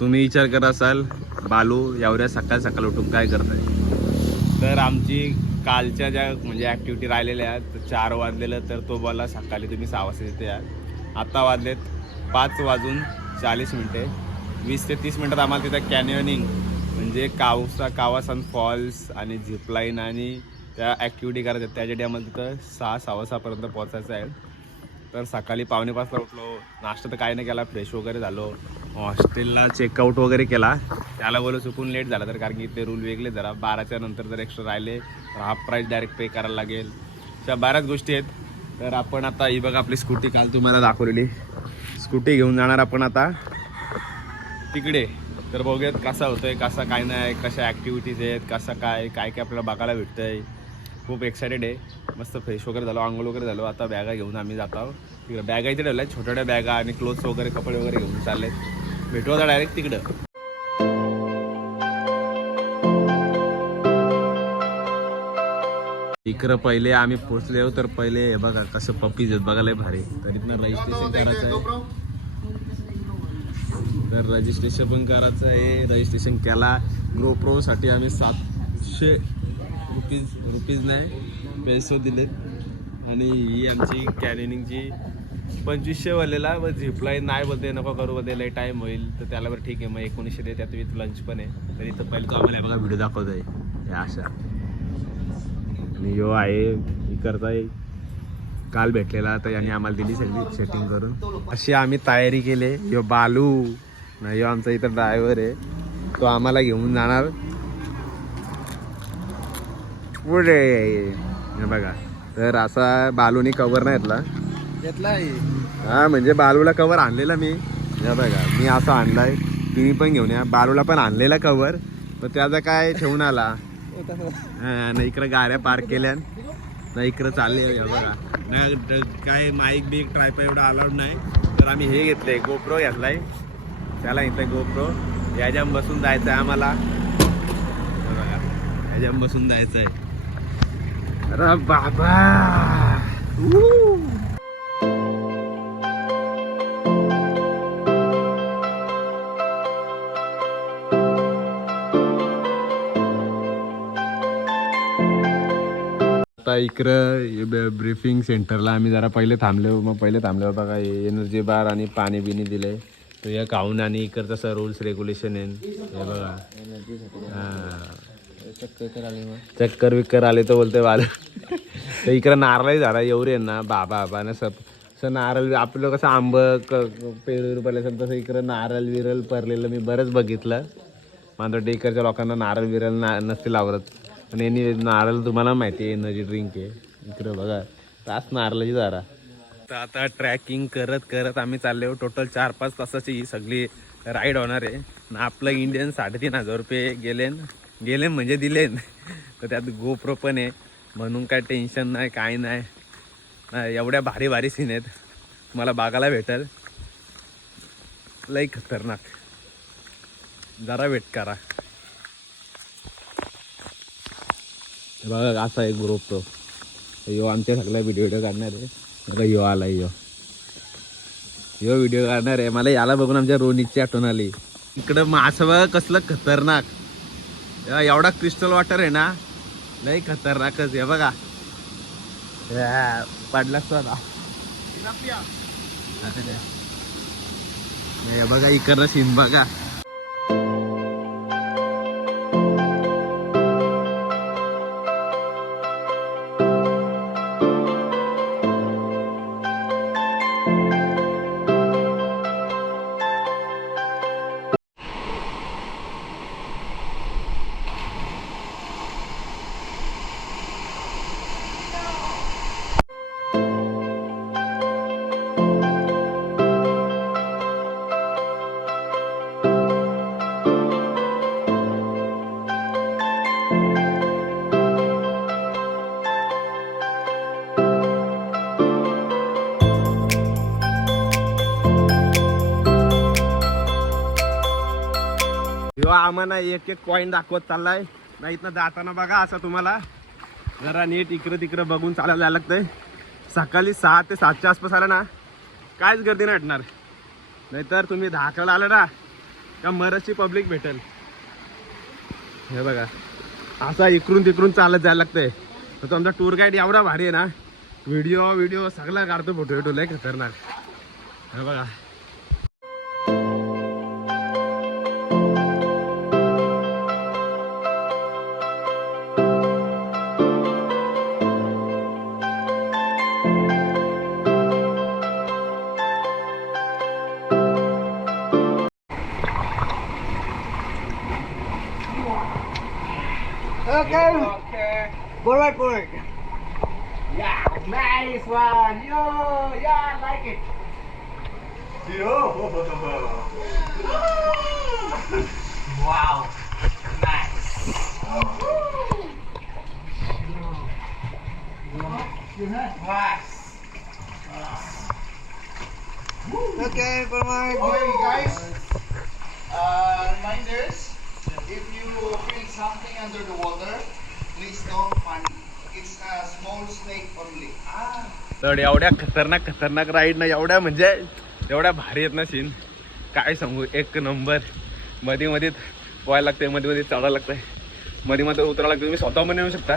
तुम्ही विचार करत असाल बालू एवढ्या सकाळ सकाळ उठून काय करताय, तर आमची कालच्या ज्या म्हणजे ॲक्टिव्हिटी राहिलेल्या आहेत 4 वाजलेलं, तर तो बोलला सकाळी तुम्ही 6 वाजता तिथे या. आता वाजलेत 5:40 20 ते 30 मिनटात आम्हाला तिथं कॅन्यनिंग म्हणजे कावासन फॉल्स आणि झिपलाईन आणि त्या ॲक्टिव्हिटी करायच्या, त्यासाठी आम्हाला तिथं 6:15पर्यंत पोहोचायचं आहे. तर सकाळी 4:45ला उठलो, नाश्ता तर काय नाही केला, फ्रेश वगैरे झालो, हॉस्टेलला चेकआउट वगैरे केला. त्याला बोललो चुकून लेट झाला तर, कारण की ते रूल वेगळे जरा 12च्या नंतर जर एक्स्ट्रा राहिले तर हाफ प्राईस डायरेक्ट पे करायला लागेल. त्या बऱ्याच गोष्टी आहेत. तर आपण आता ही बघा आपली स्कूटी काल तुम्हाला दाखवलेली स्कूटी घेऊन जाणार आपण आता तिकडे. तर बघूयात कसा होतोय, कसा काय नाही, कशा ॲक्टिव्हिटीज आहेत, कसं काय काय काय आपल्याला बघायला भेटतंय. खूप एक्सायटेड आहे. मस्त फ्रेश वगैरे झालो, आंघोळ वगैरे झालो. आता बॅगा घेऊन आम्ही जात आहोत तिकडे. बॅगा इथे ठेवल्या छोट्या छोट्या बॅगा आणि क्लोथ्स वगैरे कपडे वगैरे घेऊन चाललेत. भेटू आता डायरेक्ट तिकडं. इकडं पहिले आम्ही पोचले तर पहिले बघा कसं पप्पीज आहेत बघायला भारी. तर इथनं रजिस्ट्रेशन करायचं आहे. तर रजिस्ट्रेशन पण करायचं आहे. रजिस्ट्रेशन केला. GoProसाठी आम्ही 700 रुपीज नाही पैसे दिलेत. आणि ही आमची कॅनिनिंगची 2500 वालेला. व झिपलाईन नाही बोलते नको करू बोलते लई टाईम होईल, तर त्याला बरं ठीक आहे मग 1900 दे, त्यात विथ लंच पण आहे. तर इथं पहिले तो आम्हाला बघा व्हिडिओ दाखवत आहे या अशा. आणि यो आहे इकडचा आहे काल भेटलेला, तर यांनी आम्हाला दिली सगळी सेटिंग करून. अशी आम्ही तयारी केली. यो बालू नाही, यो आमचा इथं ड्रायव्हर आहे, तो आम्हाला घेऊन जाणार पुढे. बघा तर असा बालूनी कवर नाही घेतला हा, म्हणजे बालूला कवर आणलेला मी. या बघा मी असा आणलाय, तुम्ही पण घेऊन या. बालूला पण आणलेला कवर, तर त्याचा काय ठेवून आला ना. इकडं गाड्या पार्क केल्या ना, इकडं चालले बघा ना. काय माईक बिक ट्रायपॉड एवढं अलाउड नाही, तर आम्ही हे घेतलंय GoPro घेतलाय. त्याला इथं GoPro याच्यात बसून जायचं आहे आम्हाला. बघा याच्यात बसून जायचं आहे. अरे बाबा आता इकडं ब्रीफिंग सेंटरला आम्ही जरा पहिले थांबलो. मग पहिले थांबल्यावर बघा एनर्जी बार आणि पाणी बिनी दिले, तर या खाऊन. आणि इकडं तसं रूल्स रेग्युलेशन आहे हे बघा. चक्कर विक्कर आले तर बोलते वाल. तर इकडं नारळही झाला एवढे आहे ना बाबा ना सब. असं नारळ आपलं कसं आंब पेरू पडलं तसं इकडं नारळ विरल परलेलं मी बरंच बघितलं. मात्र इकडच्या लोकांना नारळ विरल नसतील आवडत. आणि यांनी नारळ तुम्हाला माहिती आहे एनर्जी ड्रिंक आहे. इकडं बघा तास नारळाची दारा. तर आता ट्रॅकिंग करत करत आम्ही चाललो. टोटल 4-5 तासाची ही सगळी राईड होणार आहे. ना आपलं इंडियन 3,500 रुपये गेले म्हणजे दिले. तर त्यात GoPro पण आहे म्हणून काय टेन्शन नाही काय नाही. एवढ्या भारी भारी सीन आहेत तुम्हाला बघायला भेटेल. लई खतरनाक, जरा वेट करा. बघा असा एक GoPro. यो आमच्या सगळ्या व्हिडिओ काढणार आहे. बघा यो आला, यो व्हिडिओ काढणार आहे. मला याला बघून आमच्या रोनीची आठवण आली. इकडं मासं बघा कसलं खतरनाक. एवढा क्रिस्टल वॉटर आहे ना, लई खतरनाकच आहे बघा. पडलाच ना बघा इकडं सीन बघा. आम्हाला एक एक पॉइंट दाखवत चाललाय ना. इथनं जाताना बघा असं तुम्हाला जरा नीट इकडं तिकडं बघून चालायला जायला लागतंय. सकाळी 6 ते 7च्या आसपास आलं ना काहीच गर्दी नाही वाटणार. नाहीतर तुम्ही धाकला आलं ना का मरसची पब्लिक भेटेल. हे बघा असा इकडून तिकडून चालत जायला लागतंय. तर आमचा टूर गाईड एवढा भारी आहे ना, व्हिडिओ सगळा काढतो, फोटो लय खतरनाक. हे बघा Okay. Forward. Yeah, nice one. Yeah, I like it. Wow. Nice. Nice. Okay, forward. Okay, guys. Reminders. If you feel something under the water, please don't panic. It's a small snake only. तर एवढ्या खतरनाक ride ना, एवढ्या भारी आहेत ना scene, काय सांगू. एक नंबर. मध्ये व्हायला लागते, मध्ये चढायला लागतंय, मध्ये उतरायला लागतं. तुम्ही स्वतः पण येऊ शकता.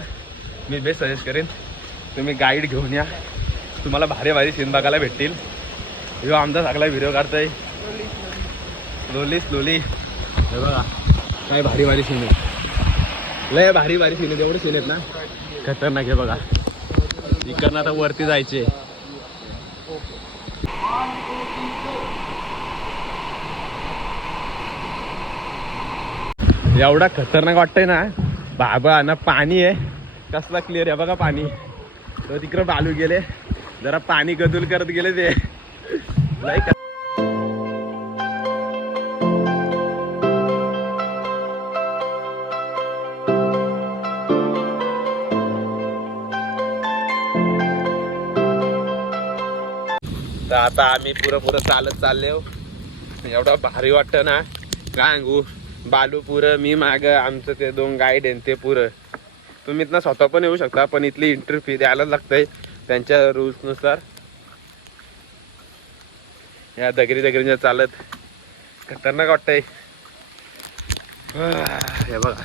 मी बेस्ट सजेस्ट करेन तुम्ही गाईड घेऊन या, तुम्हाला भारी सीन बघायला भेटतील. ह्यो आमचा सगळा व्हिडिओ काढतोय स्लोली. हे बघा काय भारी सीन आहे, लय भारी सीन आहे. एवढे सीन आहेत ना खतरनाक. हे बघा इकडनं आता वरती जायचे. एवढा खतरनाक वाटतंय ना बाबा ना. पाणी आहे कसला क्लिअर आहे बघा पाणी. तर तिकडं बालू गेले, जरा पाणी गदूल करत गेले ते लय. तर आता आम्ही पुरं चालत चालले. एवढा भारी वाटतं ना काय सांगू. बालू पुरं, मी माग, आमचं ते 2 गाईड आहे ते पुरं. तुम्ही इथनं स्वतः पण येऊ शकता, पण इथली एंट्री फी द्यायला लागतंय त्यांच्या रूल्सनुसार. या दगरी चालत खतरनाक वाटतंय. हे बघा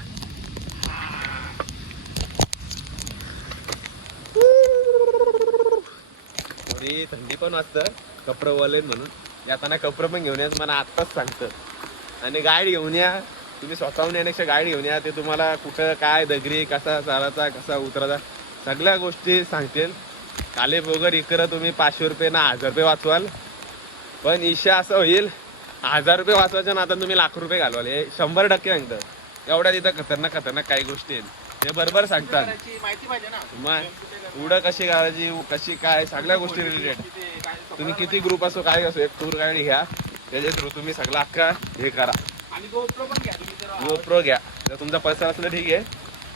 थंडी पण वाजतं, कपडे वाले म्हणून येताना कपडे पण घेऊन या मला आत्ताच सांगतं. आणि गाईड घेऊन या, तुम्ही स्वतःहून येण्यापेक्षा गाईड घेऊन या. ते तुम्हाला कुठं काय दगरी कसा चालायचा कसा उतरायचा सगळ्या गोष्टी सांगतील. काले वगैरे इकडं तुम्ही 500 रुपये ना 1000 रुपये वाचवाल, पण इशा असं होईल 1000 रुपये वाचवायच्या ना आता तुम्ही लाख रुपये घालवाल. हे 100% सांगतं. एवढ्या तिथं खतरनाक काही गोष्टी आहेत ते बरोबर सांगतात. माहिती पाहिजे ना. मग उडं कशी घालायची, कशी काय सगळ्या गोष्टी रिलेटेड. तुम्ही किती ग्रुप असो काय असो, एक टूर गाईड घ्या, त्याच्या थ्रू तुम्ही सगळा अख्खा हे करा. आणि GoPro पण घ्या तुम्ही. GoPro घ्या. जर तुमचा पैसा असला ठीक आहे,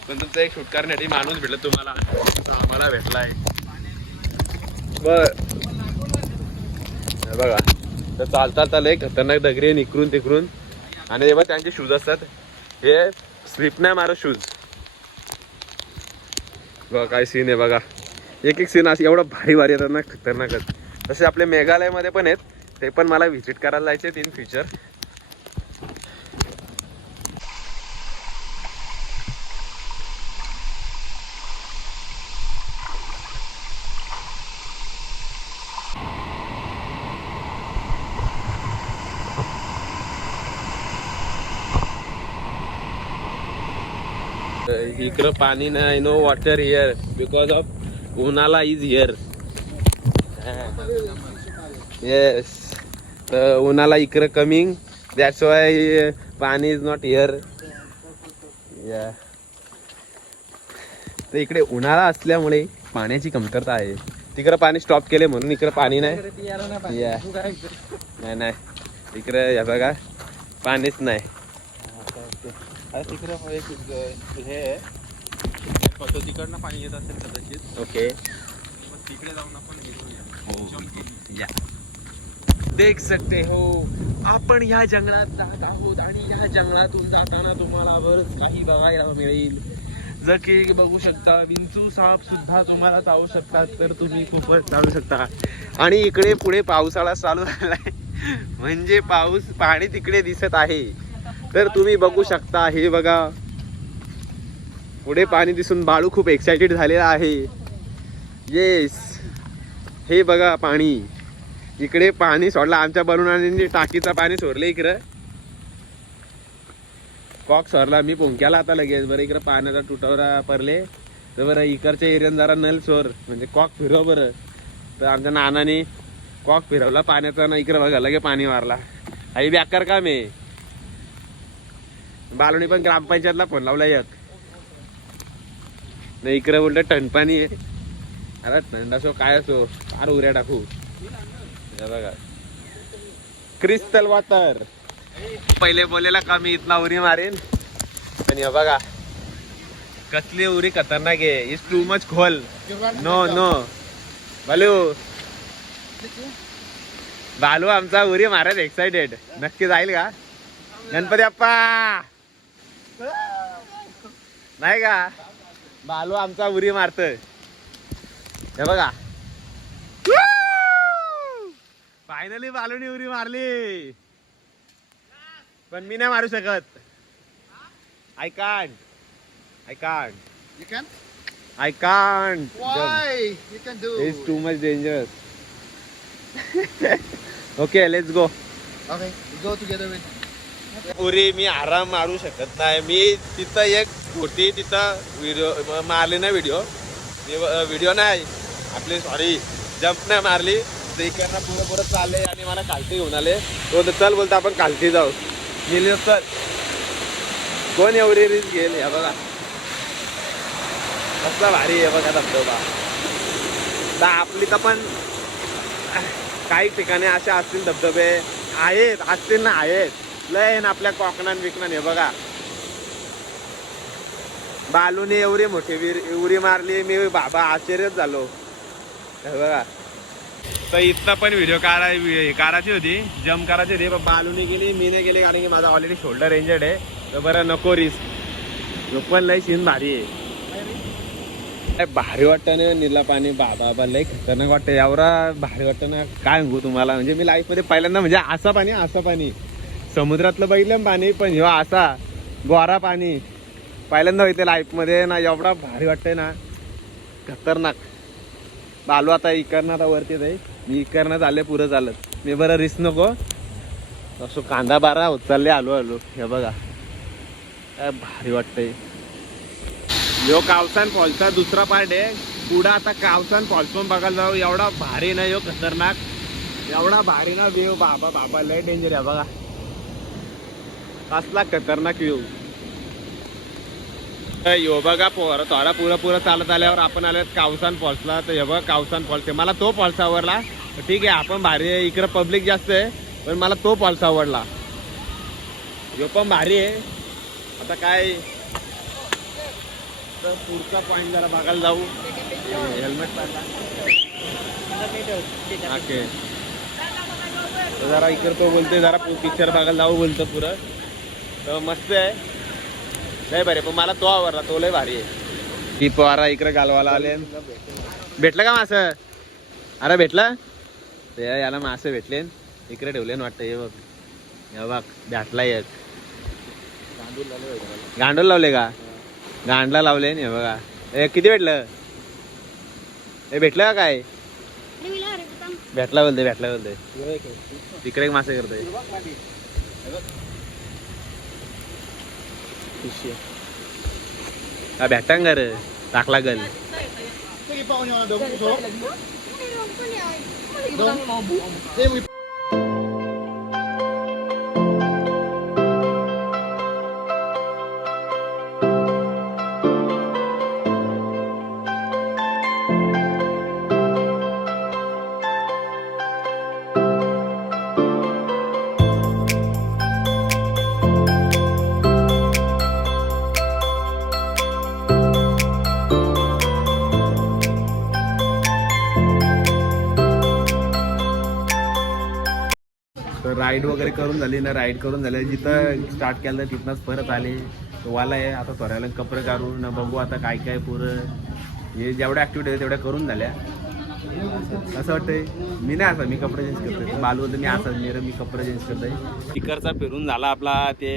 पण तुमचा एक शूट करण्यासाठी माणूस भेटला तुम्हाला, मला भेटलाय बघा. तर चालता लय खतरनाक दगरी इकडून तिकडून. आणि तेव्हा त्यांचे शूज असतात, हे स्लिप नाही मारत शूज. बघा काय सीन आहे बघा. एक सीन असं एवढं भारी येतात ना खतरनाकच. तसे आपले मेघालयमध्ये पण आहेत, ते पण मला व्हिजिट करायला जायचे 3 फीचर. इकडं पाणी नाही, no water here because of उन्हाळा इज हिअर. येस, तर उन्हाळा इकडं कमिंग, दॅट्स वाय पाणी इज नॉट हिअर. या तर इकडे उन्हाळा असल्यामुळे पाण्याची कमतरता आहे. तिकडं पाणी स्टॉप केले म्हणून इकडं पाणी नाही. या नाही इकडं या बघा पाणीच नाही. तिकडे हे पद्धतीकडनं पाणी येत असेल कदाचित. ओके, तिकडे जाऊन आपण या देख सकते हो आपण या जंगलात जात आहोत. आणि या जंगलातून जाताना तुम्हाला बरंच काही बघायला मिळेल. जर की बघू शकता विंचू साप सुद्धा तुम्हाला चावू शकतात, तर तुम्ही खूपच चालू शकता. आणि इकडे पुढे पावसाळा चालू झालाय, म्हणजे पाणी तिकडे दिसत आहे. तर तुम्ही बघू शकता, हे बघा पुढे पाणी दिसून बाळू खूप एक्साइटेड झालेला आहे. येस, हे बघा पाणी, इकडे पाणी सोडला आमच्या बलून टाकीचं पाणी सोडलं इकडं. कॉक सोडला मी पोंक्याला आता लगेच. बरं इकडं पाण्याचा तुटवडा पडले तर बरं इकडच्या एरियान जरा नल सोर म्हणजे कॉक फिरव बरं. तर आमच्या नानाने कॉक फिरवला पाण्याचा ना, इकडं बघा लगे पाणी मारला. आई बेकार काम आहे. बालुनी पण ग्रामपंचायतला फोन लावला एक नाही, इकडे बोलत टणपाणी आहे. अरे थंड असो काय असो फार उऱ्या टाकू. बघा क्रिस्टल वॉटर. पहिले बोलेला का मी इथला उरी मारेन, आणि हे बघा कसली उरी खतरनाक आहे. इज टू मच खोल. नो नो बालू, बालू आमचा उरी मारत एक्साइटेड. नक्की जाईल का गणपती बाप्पा? नाही का बालू आमचा उरी मारतोय. हे बघा फायनली बालूनी उरी मारली, पण मी नाही मारू शकत. I can't. You can? I can't. Why? You can do. It's too much dangerous. Okay, let's go. Okay, we go together with. उरी मी आराम मारू शकत नाही. मी तिथं एक होती तिथं व्हिडिओ मारली ना, व्हिडिओ नाही आपली, सॉरी जम्प नाही मारली. तर इकडनं पुरं चालले आणि मला खालती घेऊन आले. तो चल बोलतो आपण खालती जाऊ. मी चल, कोण एवढी रिस्क घेईल? या बघा कसला भारी आहे बघा धबधबा. तर आपली तर पण काही ठिकाणी अशा असतील धबधबे आहेत, असतील ना, आहेत लय ना आपल्या कोकणात विकणात. हे बघा बालूने एवढी मोठी उरी मारली, मी बाबा आश्चर्यच झालो. हे बघा. तर इथं पण व्हिडिओ काढायची होती, जम्प करायची होती, पण बालूने गेली, मी नाही गेली कारण की माझा ऑलरेडी शोल्डर इंजर्ड आहे. तर बरं नको रिस्क. पण लय सीन भारी आहे. भारी वाटतं ना नीला पाणी. बाबा लय खतरनाक वाटतं. एवढा भारी वाटतं ना काय सांगू तुम्हाला. म्हणजे मी लाईफ मध्ये पहिल्यांदा म्हणजे असं पाणी समुद्रातलं बघितलं पाणी, पण ह्यो असा गोरा पाणी पहिल्यांदा होते लाईफ मध्ये ना. एवढा भारी वाटतंय ना, खतरनाक. आलो आता इकडनं, आता वरती जाईल मी. इकडनं आले पुरं चालत मी. बरं रिस्क नको. असं कांदा बारा होत चालले. आलो. हे बघा काय भारी वाटतंय. यो कावसान फॉल्सचा दुसरा पार्ट आहे. पुढं आता कावसान फॉल्स पण बघायला जाऊ. एवढा भारी ना यो, खतरनाक. एवढा भारी ना व्ह्यू. बाबा लय डेंजर आहे बघा. कसला खतरनाक व्ह्यू. यो बघा थोडा पुरं चालत आल्यावर आपण आलो कावसान फॉल्सला. तर हे बघा कावसान फॉल्स आहे. मला तो फॉल्स आवडला. ठीक आहे आपण भारी आहे, इकडं पब्लिक जास्त आहे, पण मला तो फॉल्स आवडला. यो पण भारी आहे. आता काय तर पुढचा पॉइंट जरा बघायला जाऊ. हेल्मेट पाहिला ओके. जरा इकडं तो बोलतोय जरा पिक्चर बघायला जाऊ बोलतो पुरं. तर मस्त आहे लय भारी. पण मला तो आवडला, तो लय भारी आहे. ती पोरा इकडे घालवायला आले. भेटलं का मासं? अरे भेटलं. ते याला मासे भेटले, इकडे ठेवले वाटतं. हे बघ, हे बघ भेटला एक. गांडूल लावले का? गांडला लावले. हे बघा किती भेटलं? हे भेटलं का काय? भेटला बोलते. तिकडे एक मासे करतोय. का भेटांग रे टाकला गल. राईड वगैरे करून झाली ना. राईड करून झाले, जिथं स्टार्ट केलं तिथनंच परत आले. तो वाला आहे आता थोड्याला कपडे काढून बघू आता काय पुरं. हे जेवढ्या ॲक्टिव्हिटी आहे तेवढ्या करून झाल्या. असं वाटतंय मी नाही असा मी कपडे चेंज करतोय बालू होतं मी असा मी कपडे चेंज करतोय तिकडचा फिरून झाला आपला ते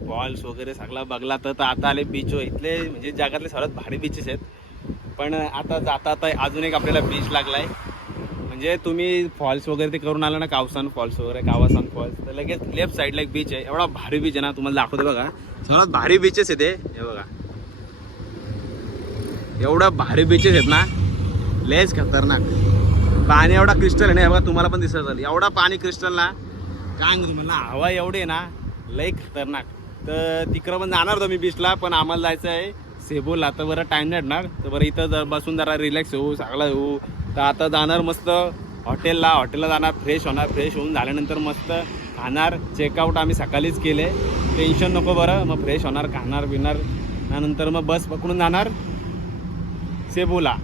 फॉल्स वगैरे सगळा बघला तर आता आले बीच इथले म्हणजे जगातले सर्वात भारी बीचेस आहेत पण आता जाता आता अजून एक आपल्याला बीच लागलाय म्हणजे तुम्ही फॉल्स वगैरे ते करून आला ना कावसान फॉल्स वगैरे कावासान फॉल्स तर लगेच लेफ्ट साईडला एक बीच आहे एवढा भारी बीच आहे ना तुम्हाला दाखवते बघा सर्वात भारी बीचेस आहे ते हे बघा एवढा भारी बीचेस आहेत ना लेच खतरनाक पाणी एवढा क्रिस्टल आहे ना बघा तुम्हाला पण दिसत असेल एवढा पाणी क्रिस्टल ना काय तुम्हाला हवा एवढी आहे ना लय खतरनाक तर तिकडं पण जाणार होतो मी बीचला पण आम्हाला जायचं आहे सेबूला तर बरं टाईम नाही भेटणार तर बरं इथं बसून जरा रिलॅक्स होऊ सगळं होऊ तर आता जाणार मस्त हॉटेलला जाणार फ्रेश होणार फ्रेश होऊन झाल्यानंतर मस्त खाणार चेकआउट आम्ही सकाळीच केले टेन्शन नको बरं मग फ्रेश होणार खाणार पिणार त्यानंतर मग बस पकडून जाणार सेबूला